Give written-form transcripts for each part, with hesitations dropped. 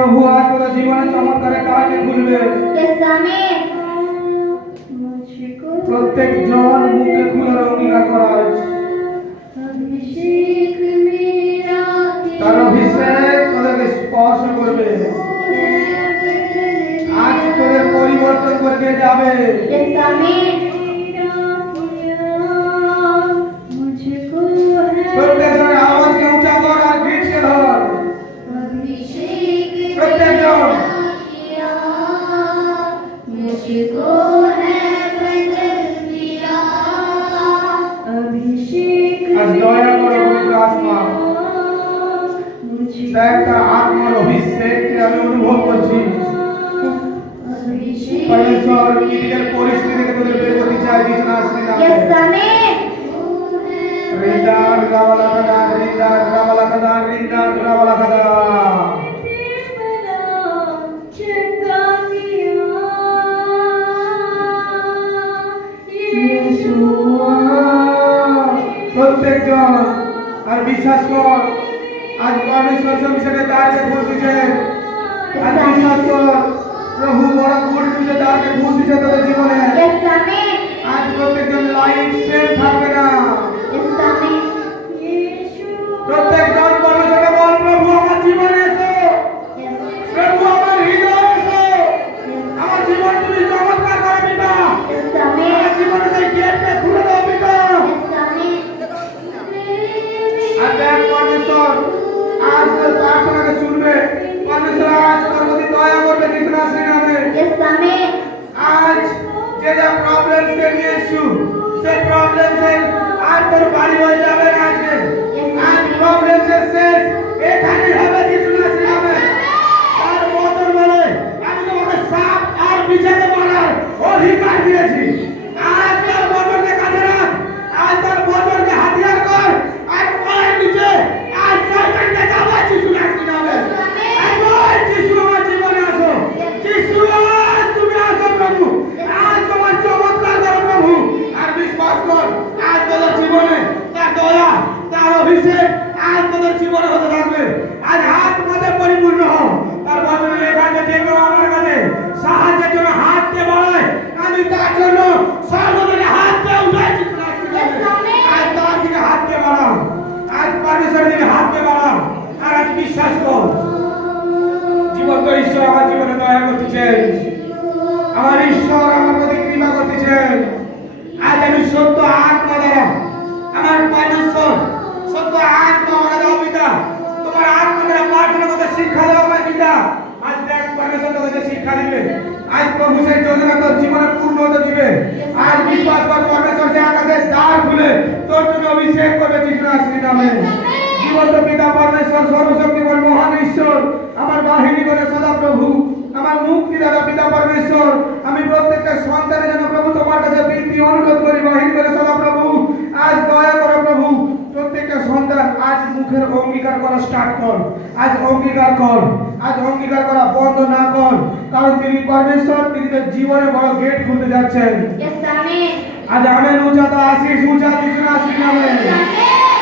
প্রভু আজ তোদের জীবনে চমৎকারের তালাকে খুলবে। প্রত্যেক জন মুখে খুলে অঙ্গীকার করা তার অভিষেক তোদেরকে স্পর্শ করবে। আজ তোদের পরিবর্তন করে দিয়ে যাবে। প্রত্যেক জনের আওয়াজকে উঁচা কর আর গীতকে ধর। প্রত্যেক জন আজ দয়া করো পবিত্র আত্মা। দেখ তার আত্মার অভিষেককে আমি অনুভব করছি। পরমেশ্বর কৃতিকের পরিস্থিতি থেকে তোদের বের করতে চাই যিশু নামে। রিন্দার রাবালাকাদা রিন্দার রাবালাকাদা রিন্দার রাবালাকাদা। প্রত্যেকজন আর বিশ্বাস কর আজ পরমেশ্বর অভিষেকের দ্বারকে খুলে দিয়েছে। আজ বিশ্বাস কর প্রভু বড় করে দিয়েছে, দ্বারকে খুলে দিয়েছে তোদের জীবনে। আজ প্রত্যেকজন লাইফ সেম থাকবে না। প্রত্যেকজন পরমেশ্বরকে বল, প্রভু আমার জীবনে এসো, প্রভু আমার হৃদয়ে এসো, আমার জীবন তুমি চমৎকার করে পিতা। আমার জীবনে সেই গেটকে খুলে দাও পিতা। আর দেখ পরমেশ্বর আজ তোর প্রার্থনাকে শুনবে। পরমেশ্বর আজ তোর প্রতি দয়া করবে যিশু নামে। আজ যে যা প্রবলেমস কে নিয়ে এসেছো সেই প্রবলেমস আর তোর বাড়ি হয়ে যাবে না। আজ প্রবলেমস শেষ এখানেই হবে যিশু নামে। আর বছর বলে আমি তোমাকে সাপ আর বিছাকে মারার অধিকার দিয়েছি। আজ তোর বছরকে কাজে রাখ। আজ তোর বছরকে হাতিয়ার কর আর পায়ের নিচে আজ শয়তানকে দাবা যিশু নামে। আজ যিশু আমার জীবনে আসো। যিশু আজ তুমি আসো প্রভু। আজ তোমার চমৎকার করো প্রভু। আর বিশ্বাস কর আজ তোদের জীবনে তার দয়া তার অভিষেক আজ তোদের জীবনে হতে থাকবে। আজ হাত মধ্যে পরিপূর্ণ হও। তার বচনে লেখা আছে যে কেউ আমার কাছে সাহায্যের জন্য হাত দিয়ে বাড়ায় আমি তার জন্য সর্বদাই হাত দিয়ে উঠাই। আজ তার দিকে হাত দিয়ে বাড়াও। আজ পরমেশ্বরের দিকে হাত দিয়ে বাড়াও। আর আজ বিশ্বাস কর জীবন্ত ঈশ্বর আমার জীবনে দয়া করতেছেন। আমার ঈশ্বর আমার প্রতি কৃপা করতেছেন। আজ আমি সত্য আত্মা দ্বারা আমার পরমেশ্বর সত্য আত্মা আমাকে দাও পিতা। তোমার আত্মা দ্বারা প্রার্থনা করতে শিক্ষা দাও আমার পিতা। আজ দেখ পরমেশ্বর তোকে শিক্ষা দিবে। আজ প্রভু সেই যোজনা তোর জীবনে পূর্ণ হতে দিবে। আজ বিশ্বাস কর পরমেশ্বর সে আকাশের দ্বার খুলে তোর জন্য অভিষেক করবে যিশু নামে। জীবন্ত পিতা পরমেশ্বর সর্বশক্তিমান মহান ঈশ্বর আমার বাহিনী করে সদা প্রভু আমার মুক্তিদাতা পিতা পরমেশ্বর আমি প্রত্যেকটা সন্তানের জন্য প্রভু তোমার কাছে বিনতি অনুরোধ করি বাহিনী করে সদা প্রভু। আজ দয়া করো প্রভু। প্রত্যেকটা সন্তান আজ মুখের অঙ্গীকার করা স্টার্ট কর। আজ অঙ্গীকার কর। আজ অঙ্গীকার করা বন্ধ না কর, কারণ তিনি পরমেশ্বর। তিনি তোর জীবনে বড় গেট খুলতে যাচ্ছেন। আজ আমেন উঁচাতে আশিস উঁচা যিশু নামে।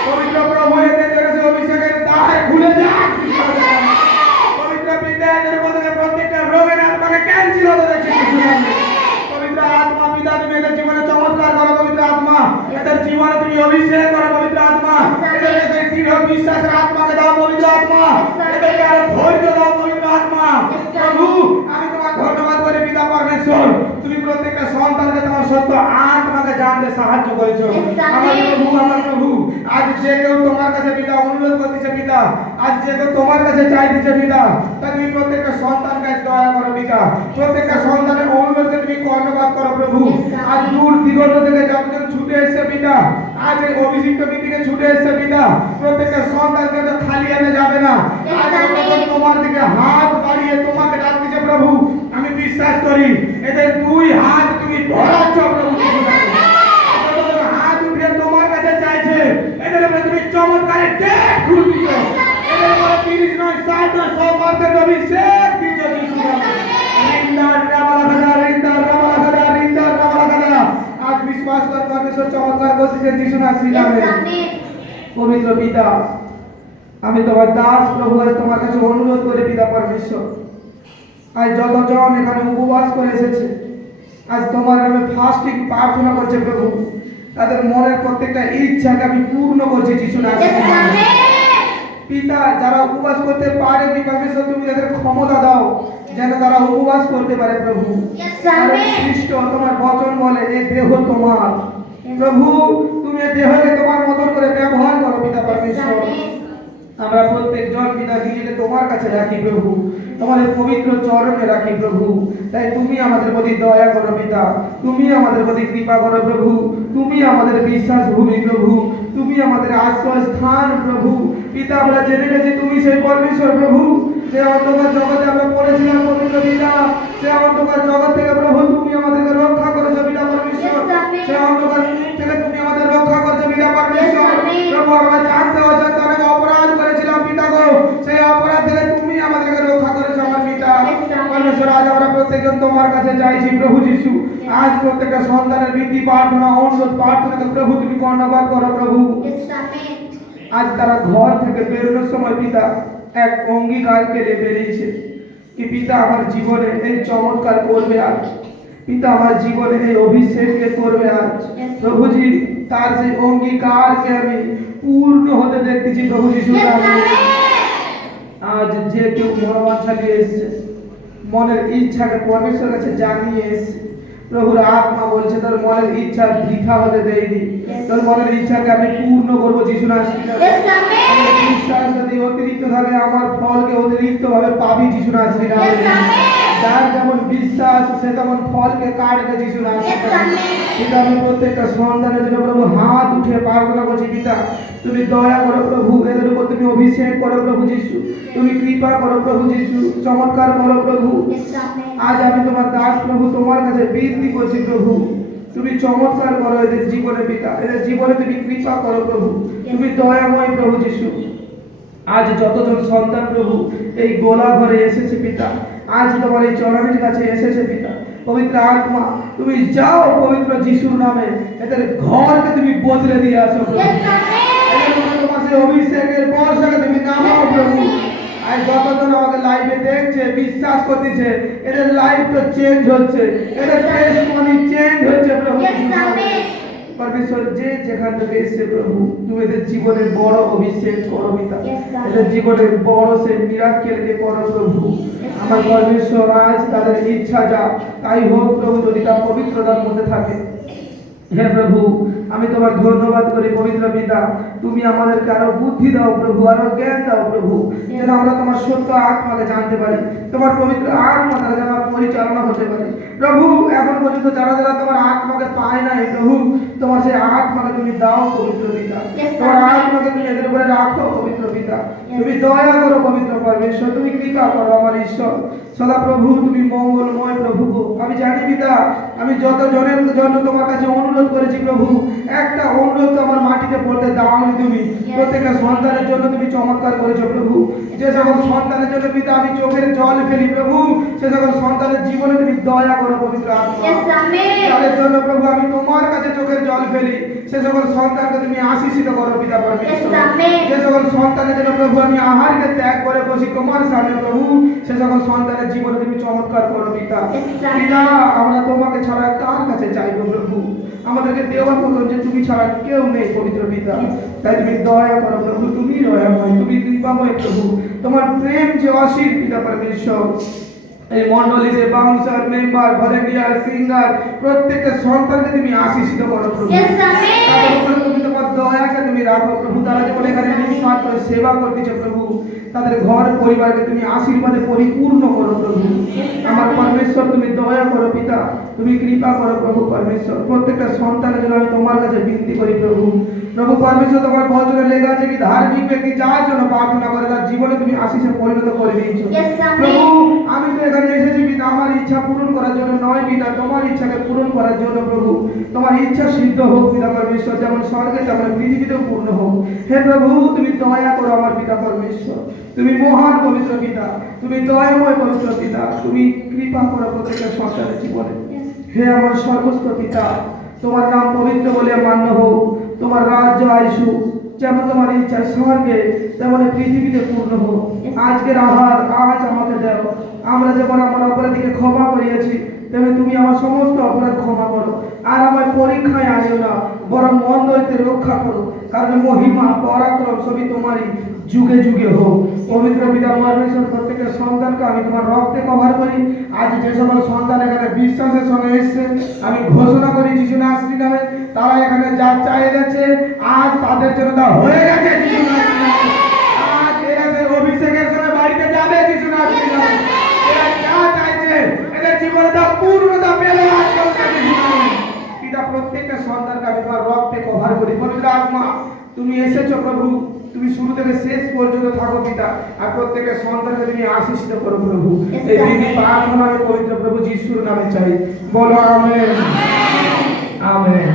পবিত্র প্রভু এদের জন্য অভিষেকের দ্বার খুলে যাক। পবিত্র পিতা এদের মধ্যে প্রত্যেকটা রোগের আত্মাকে ক্যান্সেল হতে দেখছে যিশু নামে। পবিত্র আত্মা পিতা তুমি এদের জীবনে চমৎকার করো। পবিত্র আত্মা এদের জীবনে তুমি অভিষেক করো। পবিত্র আত্মা এদেরকে সেই দৃঢ় বিশ্বাসের আত্মাকে দাও। পবিত্র আত্মা এদেরকে আরো ধৈর্য দাও। পবিত্র আত্মা প্রভু আমি তোমার ধন্যবাদ করি পিতা পরমেশ্বর। তুমি প্রত্যেকটা সন্তানকে তোমার সত্য আত্মাকে জানতে সাহায্য করেছো আমার প্রভু। আজ যে কেউ তোমার কাছে পিতা অনুরোধ করতেছে পিতা, আজ যে কেউ তোমার কাছে চাইতেছে পিতা, তা তুমি প্রত্যেকটা সন্তানকে দয়া করো পিতা। প্রত্যেকটা সন্তানের অনুরোধকে তুমি কর্ণপাত করো প্রভু। আজ দূর দিগন্ত থেকে যতজন ছুটে এসছে পিতা, আজ এই অভিষিক্ত দিকে ছুটে এসছে পিতা, প্রত্যেকটা সন্তানকে তো খালি হাতে যাবে না। আজ তোমার দিকে হাত বাড়িয়ে তোমাকে ডাকতেছে প্রভু। আমি বিশ্বাস করি এদের দুই হাত তুমি ভরাচ্ছ প্রভু। হাত উঠিয়ে তোমার কাছে চাইছে, এদের তুমি চমৎকারের গেট খুলে দিছো। এদের উপরে 30 নয় 60 নয় 100% অভিষেক দিছো যিশু নামে। আজ বিশ্বাস কর পরমেশ্বর চমৎকার করতেছে যিশু নামে। পবিত্র পিতা আমি তোমার দাস প্রভু আজ তোমার কাছে অনুরোধ করে পিতা পরমেশ্বর, আজ যতজন এখানে উপবাস করে এসেছে, আজ তোমার নামে ফাস্টিং প্রার্থনা করছে প্রভু, তাদের মনের প্রত্যেকটা ইচ্ছাকে আমি পূর্ণ করছি যিশু নামে। পিতা, যারা উপবাস করতে পারে পরমেশ্বর তুমি তাদের ক্ষমতা দাও যেন তারা উপবাস করতে পারে প্রভু। খ্রিস্ট তোমার বচন বলে এই দেহ তোমার, প্রভু তুমি এই দেহকে তোমার মতন করে ব্যবহার করো পিতা পরমেশ্বর। আমরা প্রত্যেকজন পিতা নিজেকে তোমার কাছে রাখি প্রভু, তোমার পবিত্র চরণে রাখি প্রভু। তাই তুমি আমাদের প্রতি দয়া করো পিতা, তুমি আমাদের প্রতি কৃপা করো প্রভু, তুমি আমাদের বিশ্বাস ভূমি প্রভু, তুমি আমাদের আশ্রয় স্থান প্রভু। পিতা, আমরা জেনে গেছি তুমি সেই পরমেশ্বর প্রভু, যে অন্ধকার জগতে আমরা পড়েছিলাম পবিত্র পিতা, সে অন্ধকার জগৎ থেকে প্রভু তুমি আমাদেরকে রক্ষা করেছো পিতা পরমেশ্বর, সে অন্ধকার থেকে তুমি আমাদের রক্ষা করেছো পিতা পরমেশ্বর। প্রভু, আমরা জানতে অজান্তে অনেক অপরাধ করেছিলাম পিতা গো, সেই অপরাধ থেকে তুমি আমাদেরকে রক্ষা করেছো আমার পিতা পরমেশ্বর। আজ আমরা প্রত্যেকজন তোমার কাছে চাইছি প্রভু যিশু, আজ প্রত্যেকটা সন্তানের বৃদ্ধি প্রার্থনা অনুরোধ প্রার্থনাকে প্রভু তুমি কর্ণপাত করো প্রভু। আজ তারা ঘর থেকে বেরোনোর সময় পিতা এক অঙ্গীকার করে বেরিয়েছে কি পিতা আমার জীবনে এই চমৎকার করবে আজ, পিতা আমার জীবনে এই অভিষেককে করবে আজ প্রভুজি। তার সেই অঙ্গীকারকে আমি পূর্ণ হতে দেখতেছি প্রভু যিশু। আজ যে কেউ মনোবাঞ্ছা নিয়ে এসছে, মনের ইচ্ছাকে পরমেশ্বরের কাছে জানিয়ে এসছে, প্রভুর আত্মা বলছে তোর মনের ইচ্ছা বৃথা হতে দেয়নি, তোর মনের ইচ্ছাকে আমি পূর্ণ করবো যিশু নামে। বিশ্বাস যদি অতিরিক্ত থাকে আমার ফলকে অতিরিক্ত ভাবে পাবি যিশু নামে। যার যেমন বিশ্বাস সে তেমন ফলকে কাটবে যিশু নামে। পিতা, আমি প্রত্যেকটা সন্তানের জন্য প্রভু হাত উঠে প্রার্থনা করছি পিতা, তুমি দয়া করো প্রভু, এদের উপর তুমি অভিষেক করো প্রভু যিশু, তুমি কৃপা করো প্রভু যিশু, চমৎকার করো প্রভু। আজ আমি তোমার দাস প্রভু তোমার কাছে বিনতি করছি প্রভু, তুমি চমৎকার করো এদের জীবনে পিতা, এদের জীবনে তুমি কৃপা করো প্রভু, তুমি দয়াময় প্রভু যিশু। আজ যতজন সন্তান প্রভু এই গোলা ঘরে এসেছে পিতা, আজ তোমার এই চরণের কাছে এসেছে পিতা, পবিত্র আত্মা তুমি যাও পবিত্র যিশুর নামে এদের ঘরকে তুমি বদলে দিয়ে আসো প্রভু। তোমার সেই অভিষেকের বর্ষাকে তুমি নামাও প্রভু। আজ যতজন আমাকে লাইভে দেখছে বিশ্বাস করতেছে এদের লাইফ তো চেঞ্জ হচ্ছে, এদের টেস্টিমনি চেঞ্জ হচ্ছে প্রভু পরমেশ্বর। যে যেখান থেকে এসেছে প্রভু তুমি এদের জীবনের বড় অভিষেক করো পিতা, এদের জীবনের বড় সে মিরাকেলকে করো প্রভু আমার পরমেশ্বর। আজ তাদের ইচ্ছা যা তাই হোক প্রভু, যদি তা পবিত্রতার মধ্যে থাকে। হে প্রভু, আমি তোমার ধন্যবাদ করি পবিত্র পিতা, তুমি আমাদেরকে আরো বুদ্ধি দাও প্রভু, আরো জ্ঞান দাও প্রভু, যেন আমরা তোমার সত্য আত্মাকে জানতে পারি, তোমার পবিত্র আত্মা দ্বারা যেন পরিচালনা হতে পারি প্রভু। এখন পর্যন্ত যারা যারা তোমার আত্মাকে পায় নাই প্রভু, তোমার সেই আত্মাকে তুমি দাও পবিত্র পিতা, তোমার আত্মাকে তুমি এদের উপরে রাখো পবিত্র পিতা, তুমি দয়া করো পবিত্র পরমেশ্বর, তুমি কৃপা করো আমার ঈশ্বর সদা প্রভু, তুমি মঙ্গলময় প্রভু। আমি জানি পিতা, আমি যত জনের জন্য তোমার কাছে অনুরোধ করেছি প্রভু, একটা অনুরোধ তো আমার মাটিতে পড়তে দাওনি তুমি। প্রত্যেকটা সন্তানের জন্য তুমি চমৎকার করেছো প্রভু, যে সকল সন্তানের জন্য পিতা আমি চোখের জল ফেলি প্রভু, সে সকল সন্তানের জীবনে তুমি দয়া করো পবিত্র আত্মা। তাদের জন্য প্রভু আমি তোমার কাছে চোখের জল ফেলি, সে সকল সন্তানকে তুমি আশীষিত করো পিতা পরমেশ্বর। যে সকল সন্তানের জন্য প্রভু আমি আহারকে ত্যাগ করে বসি তোমার সামনে প্রভু, সে সকল সন্তানের জীবনে তুমি চমৎকার করো পিতা। পিতা, আমরা তোমাকে ছাড়া কার কাছে চাইবো প্রভু, আমাদেরকে দেওয়ার মতো যে তুমি ছাড়া কেউ নেই পবিত্র পিতা। তাই তুমি দয়া করো প্রভু, তুমি দয়াময়, তুমি কৃপাময় প্রভু, তোমার প্রেম যে অসীম পিতা পরমেশ্বর। এই মন্ডলীতে বাউন্সার মেম্বার ভলেন্টিয়ার সিঙ্গার প্রত্যেকটা সন্তানকে তুমি আশীষিত করো প্রভু, তাদের উপরে তুমি তোমার দয়াকে তুমি রাখো প্রভু। তারা যেমন এখানে নিঃস্বার্থ সেবা করতেছে প্রভু, তাদের ঘর পরিবারকে তুমি আশীর্বাদে পরিপূর্ণ করো প্রভু আমার পরমেশ্বর। তুমি দয়া করো পিতা, তুমি কৃপা করো প্রভু পরমেশ্বর। প্রত্যেকটা সন্তানের জন্য আমি তোমার কাছে বিনতি করি প্রভু। প্রভু পরমেশ্বর, তোমার বচনে লেখা আছে কি ধার্মিক ব্যক্তি যার জন্য প্রার্থনা করে তার জীবনে তুমি আশীষে পরিণত করে দিয়েছো প্রভু। আমি তো এখানে এসেছি পিতা আমার ইচ্ছা পূরণ করার জন্য নয় পিতা, তোমার ইচ্ছাকে পূরণ করার জন্য প্রভু। তোমার ইচ্ছা সিদ্ধ হোক পিতা পরমেশ্বর, যেমন স্বর্গে তেমন পৃথিবীতেও পূর্ণ হোক। হে প্রভু, তুমি দয়া করো আমার পিতা পরমেশ্বর, তুমি মহান পবিত্র পিতা, তুমি দয়াময় পবিত্র পিতা, তুমি কৃপা করো প্রত্যেকটা সন্তানের জীবনে। হে আমার সর্বস্ব পিতা, তোমার নাম পবিত্র বলে মান্য হোক, তোমার রাজ্য আইসুক, যেমন তোমার ইচ্ছা স্বর্গে তেমন পৃথিবীতে পূর্ণ হোক। আজকের আহার আজ আমাকে দাও। আমরা যেমন আমার অপরাধীকে ক্ষমা করিয়াছি তেমনি তুমি আমার সমস্ত অপরাধ ক্ষমা করো। আর আমার পরীক্ষায় আনিও না, বরং মন্দ হইতে রক্ষা করো। কারণ মহিমা পরাক্রম সবই তোমারই যুগে যুগে হোক। পবিত্র পিতা পরমেশ্বর প্রত্যেকের সন্তানকে আমি তোমার রক্তে কভার করি। আজ যে সকল সন্তান এখানে বিশ্বাসের সঙ্গে এসছে আমি ঘোষণা করি যিশু নাসরির নামে, তারা এখানে যা চাই গেছে আজ তাদের জন্য তা হয়ে গেছে যিশু নাসরির নামে। আজ এরা যে অভিষেকের সময় বাড়িতে যাবে যিশু নাসরির নামে। এরা যা চাইছে এদের জীবনে তা পূর্ণতা পেলে আজ যিশু নামে। পিতা প্রত্যেকটা সন্তানকে আমি তোমার রক্তে কভার করি। পবিত্র আত্মা তুমি এসেছো প্রভু, তুমি শুরু থেকে শেষ পর্যন্ত থাকো পিতা, আর প্রত্যেকের সন্তানকে তুমি আশীর্বাদ করো প্রভু। এই বিনীত প্রার্থনা আমি পবিত্র প্রভু যিশুর নামে চাই, বলো আমেন আমেন।